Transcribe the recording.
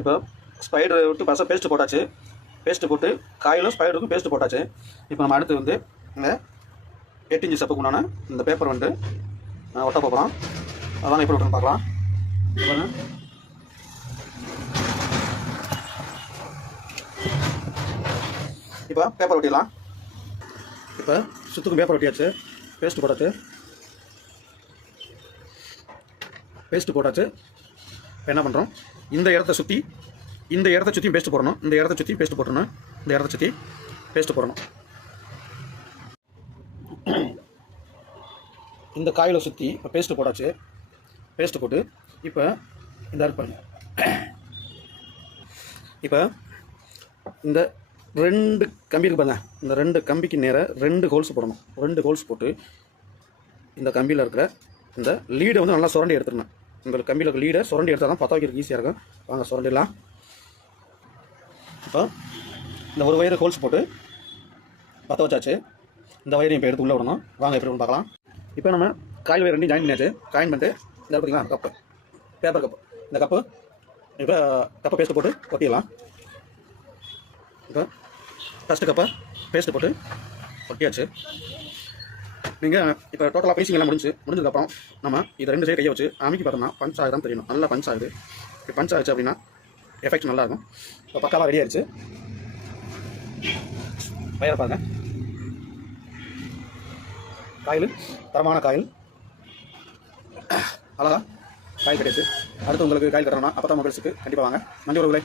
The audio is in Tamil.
இப்போ ஸ்பைடர் விட்டு பச பேஸ்ட்டு போட்டாச்சு. பேஸ்ட்டு போட்டு காயிலும் ஸ்பைடருக்கும் பேஸ்ட்டு போட்டாச்சு. இப்போ நம்ம அடுத்து வந்து இந்த 8 இன்ச்சு ஸ்டெப்புக்கு உண்டான இந்த பேப்பர் வந்து ஒட்ட போகிறோம். அதான் எப்படி ஒட்டுன்னு பார்க்கலாம். இப்போ பேப்பர் ஒட்டிடலாம். இப்போ சுற்றுக்கும் பேப்பர் ஒட்டியாச்சு. பேஸ்ட்டு போட்டாச்சு. இப்போ என்ன பண்ணுறோம், இந்த இடத்த சுற்றியும் பேஸ்ட்டு போடணும். இந்த இடத்த சுற்றி பேஸ்ட்டு போட்டணும். இந்த இடத்த சுற்றி பேஸ்ட்டு போடணும். இந்த காயிலை சுற்றி இப்போ பேஸ்ட்டு போட்டாச்சு. பேஸ்ட்டு போட்டு இப்போ இந்த இருப்பாங்க. இப்போ இந்த 2 கம்பி இருக்கு பாருங்க. இந்த 2 கம்பிக்கு நேராக 2 ஹோல்ஸ் போடணும். 2 ஹோல்ஸ் போட்டு இந்த கம்பியில் இருக்கிற இந்த லீடை வந்து நல்லா சுரண்டி எடுத்துடணும். இந்த கம்பியில் இருக்க லீடை சுரண்டி எடுத்தால் தான் பற்ற வைக்கிறதுக்கு ஈஸியாக இருக்கும். வாங்க சுரண்டிடலாம். இப்போ இந்த ஒரு வயரு ஹோல்ஸ் போட்டு பற்ற வச்சாச்சு. இந்த வயரையும் இப்போ எடுத்து உள்ளே விடணும். வாங்க எப்படி பார்க்கலாம். இப்போ நம்ம காயில் வயர் 2 ஜாயின் பண்ணியாச்சு. ஜாயின் பண்ணிட்டு இந்த பார்த்தீங்களா கப்பு, பேப்பர் கப்பு. இந்த கப்பு இப்போ கப்பை பேஸ்ட்டு போட்டு ஒட்டிடலாம். இப்போ ஃபஸ்ட்டு கப்பை பேஸ்ட்டு போட்டு ஒட்டியாச்சு. நீங்கள் இப்போ டோட்டலாக பீசிங் எல்லாம் முடிஞ்சதுக்கப்புறம் நம்ம இதை 2 சைடு கையை வச்சு அமைக்கி பார்த்தோம்னா பஞ்ச் ஆகுது தான் தெரியணும். நல்லா பஞ்ச் ஆகுது. இப்போ பஞ்ச் ஆகிடுச்சு அப்படின்னா எஃபெக்ட் நல்லாயிருக்கும். இப்போ பக்காவாக ரெடி ஆயிடுச்சு. வயரை பாருங்க. காயில் தரமான காயில், அழகா காயில் கிடையாது. அடுத்து உங்களுக்கு காயில் கட்டணும்னா அப்போ தான் மொபைல்ஸுக்கு கண்டிப்பாக வாங்க. நன்றி உறவுகளே.